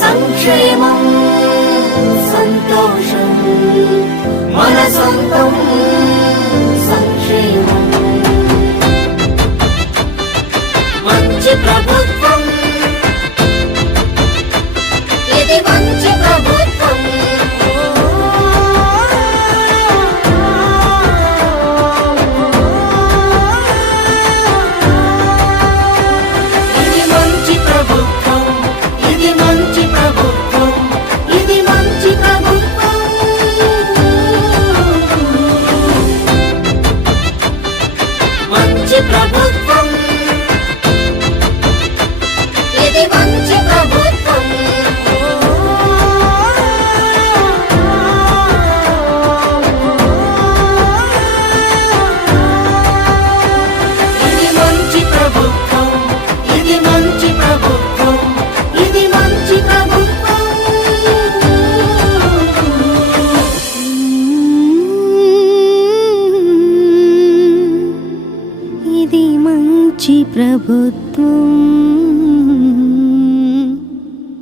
సంక్షేమం సంతోషం మన సొంతం సంక్షేమం మంచి ప్రభుత్వం ఇది మంచి ప్రభుత్వం ఇది మంచి ప్రభుత్వం ఇది మంచి ప్రభుత్వం ఇది మంచి ప్రభుత్వం మంచి ప్రభుత్వం ఇది మంచి ప్రభుత్వం ఇది మంచి ప్రభుత్వం ఇది మంచి ప్రభుత్వం ఇది మంచి ప్రభుత్వం ఇది మంచి ప్రభుత్వం.